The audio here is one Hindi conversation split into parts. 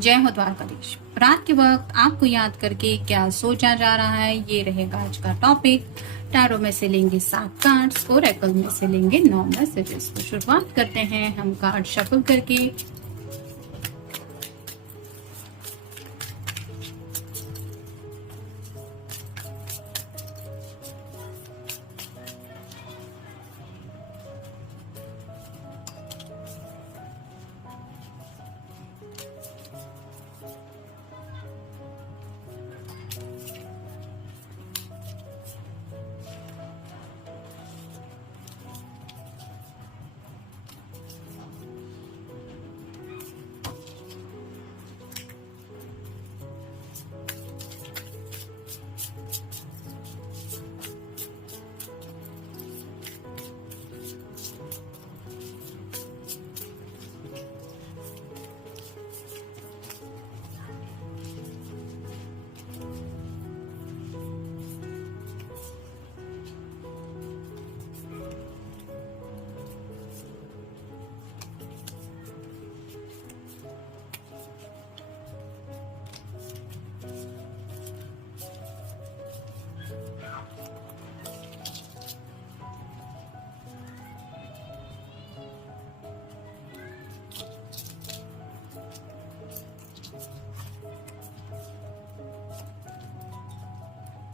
जय हो द्वारकाधीश। रात के वक्त आपको याद करके क्या सोचा जा रहा है, ये रहेगा आज का टॉपिक। टैरो में से लेंगे 7 कार्ड्स, ओरेकल में से लेंगे 9 मैसेजेस। तो शुरुआत करते हैं हम कार्ड शफल करके।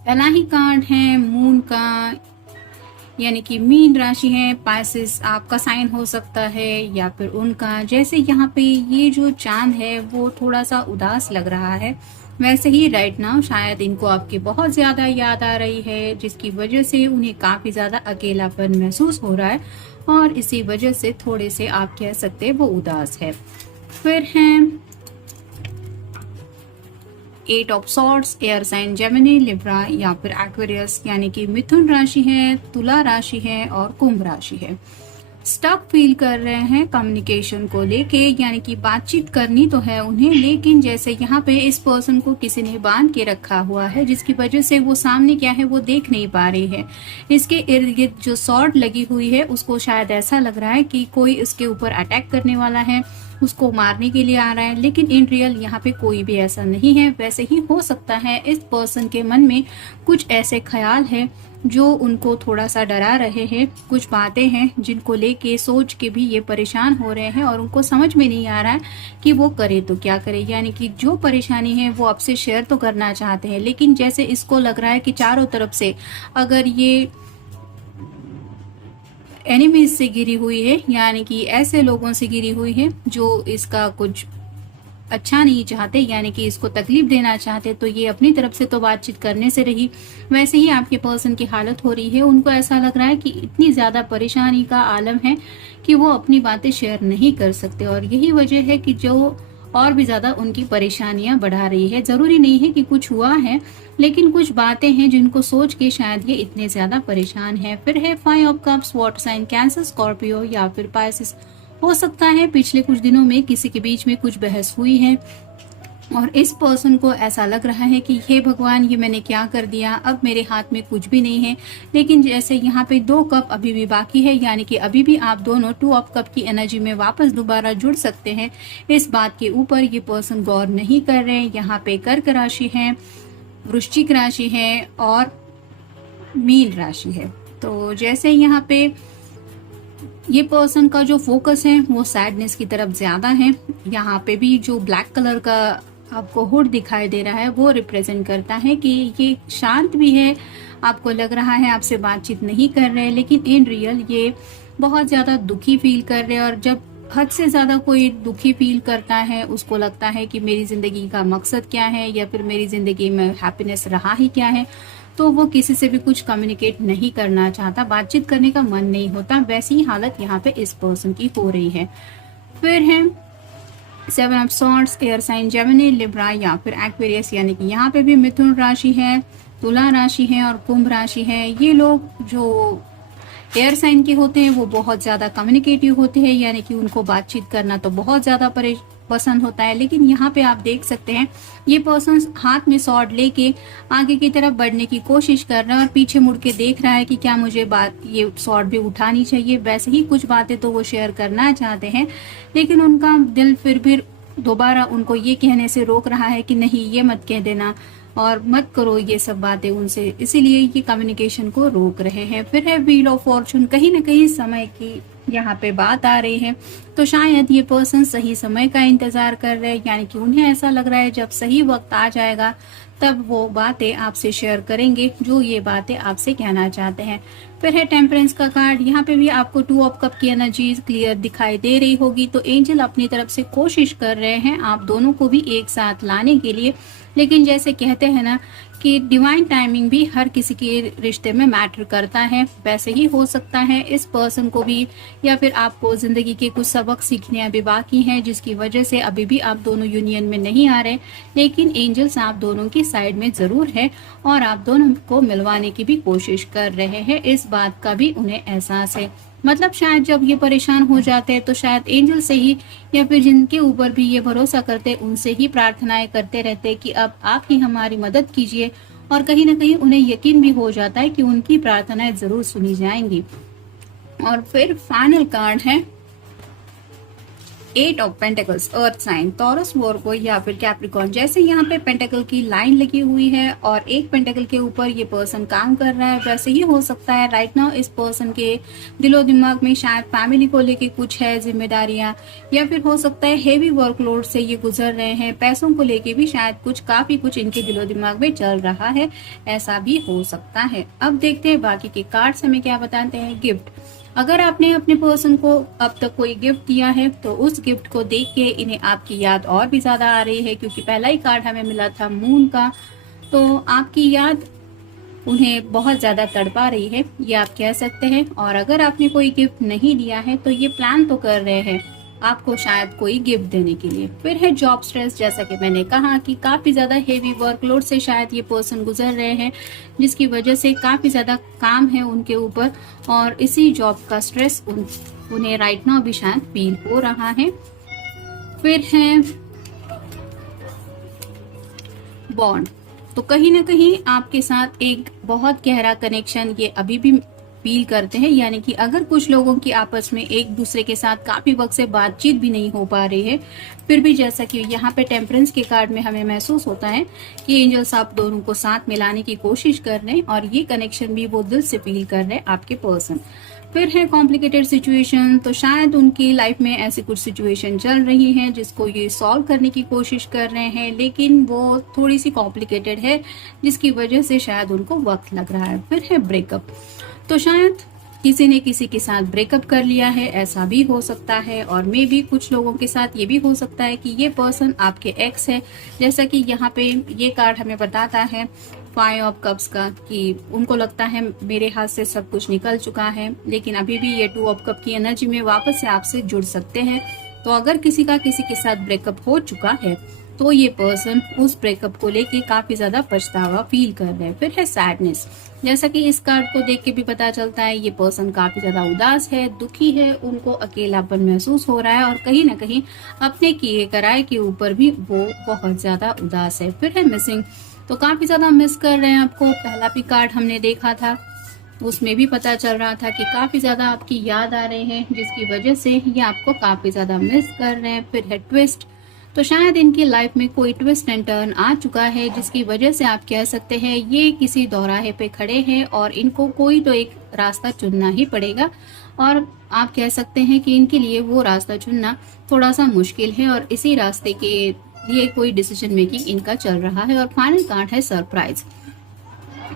पहला ही कार्ड है मून का, यानी कि मीन राशि है। पाइसेस आपका साइन हो सकता है या फिर उनका। जैसे यहाँ पे ये जो चांद है वो थोड़ा सा उदास लग रहा है, वैसे ही राइट नाउ शायद इनको आपकी बहुत ज्यादा याद आ रही है, जिसकी वजह से उन्हें काफी ज्यादा अकेलापन महसूस हो रहा है और इसी वजह से थोड़े से आप कह सकते हैं वो उदास है। फिर हैं 8 of swords, air sign Gemini, Libra या फिर एक्वेरियस, यानी कि मिथुन राशि है, तुला राशि है और कुंभ राशि है। स्टक फील कर रहे हैं कम्युनिकेशन को लेके, यानी कि बातचीत करनी तो है उन्हें, लेकिन जैसे यहाँ पे इस पर्सन को किसी ने बांध के रखा हुआ है, जिसकी वजह से वो सामने क्या है वो देख नहीं पा रही है। इसके इर्द गिर्द जो सॉर्ड लगी हुई है उसको शायद ऐसा लग रहा है कि कोई इसके ऊपर अटैक करने वाला है, उसको मारने के लिए आ रहा है, लेकिन इन रियल यहाँ पे कोई भी ऐसा नहीं है। वैसे ही हो सकता है इस पर्सन के मन में कुछ ऐसे ख्याल है जो उनको थोड़ा सा डरा रहे हैं। कुछ बातें हैं जिनको लेके सोच के भी ये परेशान हो रहे हैं और उनको समझ में नहीं आ रहा है कि वो करे तो क्या करे। यानी कि जो परेशानी है वो आपसे शेयर तो करना चाहते हैं, लेकिन जैसे इसको लग रहा है कि चारों तरफ से अगर ये एनिमीज से गिरी हुई है, यानी कि ऐसे लोगों से गिरी हुई है जो इसका कुछ अच्छा नहीं चाहते, यानी कि इसको तकलीफ देना चाहते, तो ये अपनी तरफ से तो बातचीत करने से रही। वैसे ही आपके पर्सन की हालत हो रही है, उनको ऐसा लग रहा है कि इतनी ज्यादा परेशानी का आलम है कि वो अपनी बातें शेयर नहीं कर सकते, और यही वजह है कि जो और भी ज्यादा उनकी परेशानियां बढ़ा रही है। जरूरी नहीं है कि कुछ हुआ है, लेकिन कुछ बातें हैं जिनको सोच के शायद ये इतने ज्यादा परेशान है। फिर है 5 of cups, water sign Cancer, Scorpio या फिर पाइसेस। हो सकता है पिछले कुछ दिनों में किसी के बीच में कुछ बहस हुई है और इस पर्सन को ऐसा लग रहा है कि हे भगवान, ये मैंने क्या कर दिया, अब मेरे हाथ में कुछ भी नहीं है। लेकिन जैसे यहाँ पे 2 कप अभी भी बाकी है, यानी कि अभी भी आप दोनों 2 ऑफ कप की एनर्जी में वापस दोबारा जुड़ सकते हैं। इस बात के ऊपर ये पर्सन गौर नहीं कर रहे हैं। यहाँ पे कर्क राशि है, वृश्चिक राशि है और मीन राशि है। तो जैसे यहाँ पे ये पर्सन का जो फोकस है वो सैडनेस की तरफ ज्यादा है। यहाँ पे भी जो ब्लैक कलर का आपको हुड दिखाई दे रहा है वो रिप्रेजेंट करता है कि ये शांत भी है, आपको लग रहा है आपसे बातचीत नहीं कर रहे, लेकिन इन रियल ये बहुत ज्यादा दुखी फील कर रहे हैं। और जब हद से ज्यादा कोई दुखी फील करता है, उसको लगता है कि मेरी जिंदगी का मकसद क्या है या फिर मेरी जिंदगी में हैप्पीनेस रहा ही क्या है, तो वो किसी से भी कुछ कम्युनिकेट नहीं करना चाहता, बातचीत करने का मन नहीं होता। वैसी ही हालत यहाँ पे इस पर्सन की हो रही है। फिर है 7 of swords, air sign Gemini, Libra या फिर एक्वेरियस, यानी कि यहाँ पे भी मिथुन राशि है, तुला राशि है और कुंभ राशि है। ये लोग जो एयर साइन के होते हैं वो बहुत ज्यादा कम्युनिकेटिव होते हैं, यानी कि उनको बातचीत करना तो बहुत ज्यादा पसंद होता है। लेकिन यहाँ पे आप देख सकते हैं ये पर्सन हाथ में सॉर्ड लेके आगे की तरफ बढ़ने की कोशिश कर रहा है और पीछे मुड़ के देख रहा है कि क्या मुझे बात ये सॉर्ड भी उठानी चाहिए। वैसे ही कुछ बातें तो वो शेयर करना चाहते हैं, लेकिन उनका दिल फिर भी दोबारा उनको ये कहने से रोक रहा है कि नहीं ये मत कह देना और मत करो ये सब बातें उनसे, इसीलिए ये कम्युनिकेशन को रोक रहे हैं। फिर है व्हील ऑफ फॉर्चून, कहीं ना कहीं समय की यहाँ पे बात आ रही है, तो शायद ये पर्सन सही समय का इंतजार कर रहे हैं, यानी कि उन्हें ऐसा लग रहा है जब सही वक्त आ जाएगा तब वो बातें आपसे शेयर करेंगे जो ये बातें आपसे कहना चाहते हैं। फिर है टेम्परेंस का कार्ड, यहाँ पे भी आपको 2 ऑफ कप की एनर्जी क्लियर दिखाई दे रही होगी, तो एंजल अपनी तरफ से कोशिश कर रहे हैं आप दोनों को भी एक साथ लाने के लिए। लेकिन जैसे कहते हैं ना कि डिवाइन टाइमिंग भी हर किसी के रिश्ते में मैटर करता है, वैसे ही हो सकता है इस पर्सन को भी, या फिर आपको जिंदगी के कुछ सबक सीखने अभी बाकी हैं जिसकी वजह से अभी भी आप दोनों यूनियन में नहीं आ रहे, लेकिन एंजल्स आप दोनों की साइड में जरूर है और आप दोनों को मिलवाने की भी कोशिश कर रहे हैं, इस बात का भी उन्हें एहसास है। मतलब शायद जब ये परेशान हो जाते हैं तो शायद एंजल से ही या फिर जिनके ऊपर भी ये भरोसा करते उनसे ही प्रार्थनाएं करते रहते कि अब आप ही हमारी मदद कीजिए, और कहीं ना कहीं उन्हें यकीन भी हो जाता है कि उनकी प्रार्थनाएं जरूर सुनी जाएंगी। और फिर फाइनल कार्ड है 8 of pentacles, earth sign, Taurus, Virgo या फिर कैप्रिकॉर्न। जैसे यहाँ पे पेंटिकल की लाइन लगी हुई है और एक पेंटिकल के ऊपर ये पर्सन काम कर रहा है, वैसे ही हो सकता है राइट नाउ इस पर्सन के दिलो दिमाग में शायद फैमिली को लेके कुछ है जिम्मेदारियां, या फिर हो सकता है हेवी वर्कलोड से ये गुजर रहे हैं, पैसों को लेके भी शायद काफी कुछ इनके दिलो दिमाग में चल रहा है, ऐसा भी हो सकता है। अब देखते हैं बाकी के कार्ड्स हमें क्या बताते हैं। गिफ्ट, अगर आपने अपने पर्सन को अब तक कोई गिफ्ट दिया है तो उस गिफ्ट को देख के इन्हें आपकी याद और भी ज्यादा आ रही है, क्योंकि पहला ही कार्ड हमें मिला था मून का, तो आपकी याद उन्हें बहुत ज्यादा तड़पा रही है, ये आप कह सकते हैं। और अगर आपने कोई गिफ्ट नहीं दिया है तो ये प्लान तो कर रहे हैं आपको शायद कोई गिफ्ट देने के लिए। फिर है जॉब स्ट्रेस, जैसा कि मैंने कहा कि काफी ज्यादा हेवी वर्कलोड से शायद ये पर्सन गुजर रहे हैं, जिसकी वजह से काफी ज्यादा काम है उनके ऊपर और इसी जॉब का स्ट्रेस उन्हें राइट नाउ भी शायद फील हो रहा है। फिर है बॉन्ड, तो कहीं ना कहीं आपके साथ एक बहुत गहरा कनेक्शन ये अभी भी फील करते हैं, यानी कि अगर कुछ लोगों की आपस में एक दूसरे के साथ काफी वक्त से बातचीत भी नहीं हो पा रही है, फिर भी जैसा कि यहाँ पे टेम्परेंस के कार्ड में हमें महसूस होता है कि एंजल्स आप दोनों को साथ मिलाने की कोशिश कर रहे हैं और ये कनेक्शन भी वो दिल से फील कर रहे हैं आपके पर्सन। फिर है कॉम्प्लिकेटेड सिचुएशन, तो शायद उनकी लाइफ में ऐसी कुछ सिचुएशन चल रही है जिसको ये सॉल्व करने की कोशिश कर रहे हैं, लेकिन वो थोड़ी सी कॉम्प्लिकेटेड है जिसकी वजह से शायद उनको वक्त लग रहा है। फिर है ब्रेकअप, तो शायद किसी ने किसी के साथ ब्रेकअप कर लिया है, ऐसा भी हो सकता है। और मे भी कुछ लोगों के साथ ये भी हो सकता है कि ये पर्सन आपके एक्स है, जैसा कि यहाँ पे ये कार्ड हमें बताता है 5 ऑफ कप्स का, कि उनको लगता है मेरे हाथ से सब कुछ निकल चुका है, लेकिन अभी भी ये 2 ऑफ कप की एनर्जी में वापस से आपसे जुड़ सकते हैं। तो अगर किसी का किसी के साथ ब्रेकअप हो चुका है तो ये पर्सन उस ब्रेकअप को लेके काफी ज्यादा पछतावा फील कर रहे हैं। फिर है सैडनेस, जैसा कि इस कार्ड को देख के भी पता चलता है ये पर्सन काफी ज्यादा उदास है, दुखी है, उनको अकेलापन महसूस हो रहा है और कहीं ना कहीं अपने किए कराए के ऊपर भी वो बहुत ज्यादा उदास है। फिर है मिसिंग, तो काफी ज्यादा मिस कर रहे हैं आपको। पहला भी कार्ड हमने देखा था उसमें भी पता चल रहा था कि काफी ज्यादा आपकी याद आ रही है, जिसकी वजह से ये आपको काफी ज्यादा मिस कर रहे हैं। फिर है ट्विस्ट, तो शायद इनकी लाइफ में कोई ट्विस्ट एंड टर्न आ चुका है, जिसकी वजह से आप कह सकते हैं ये किसी दौराहे पे खड़े हैं और इनको कोई तो एक रास्ता चुनना ही पड़ेगा, और आप कह सकते हैं कि इनके लिए वो रास्ता चुनना थोड़ा सा मुश्किल है और इसी रास्ते के लिए कोई डिसीजन मेकिंग इनका चल रहा है। और फाइनल कार्ड है सरप्राइज,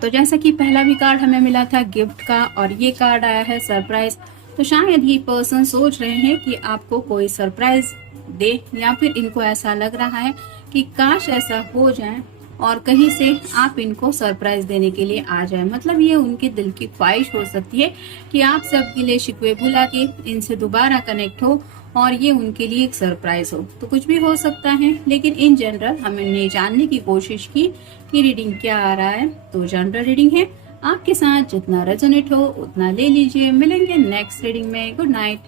तो जैसा कि पहला भी कार्ड हमें मिला था गिफ्ट का और ये कार्ड आया है सरप्राइज, तो शायद ये पर्सन सोच रहे हैं कि आपको कोई सरप्राइज दे, या फिर इनको ऐसा लग रहा है कि काश ऐसा हो जाए और कहीं से आप इनको सरप्राइज देने के लिए आ जाए। मतलब ये उनके दिल की ख्वाहिश हो सकती है कि आप सब गिले शिकवे भुला के इनसे दोबारा कनेक्ट हो और ये उनके लिए एक सरप्राइज हो। तो कुछ भी हो सकता है, लेकिन इन जनरल हमने जानने की कोशिश की कि रीडिंग क्या आ रहा है। तो जनरल रीडिंग है, आपके साथ जितना रेजोनेट हो उतना ले लीजिए। मिलेंगे नेक्स्ट रीडिंग में। Good night.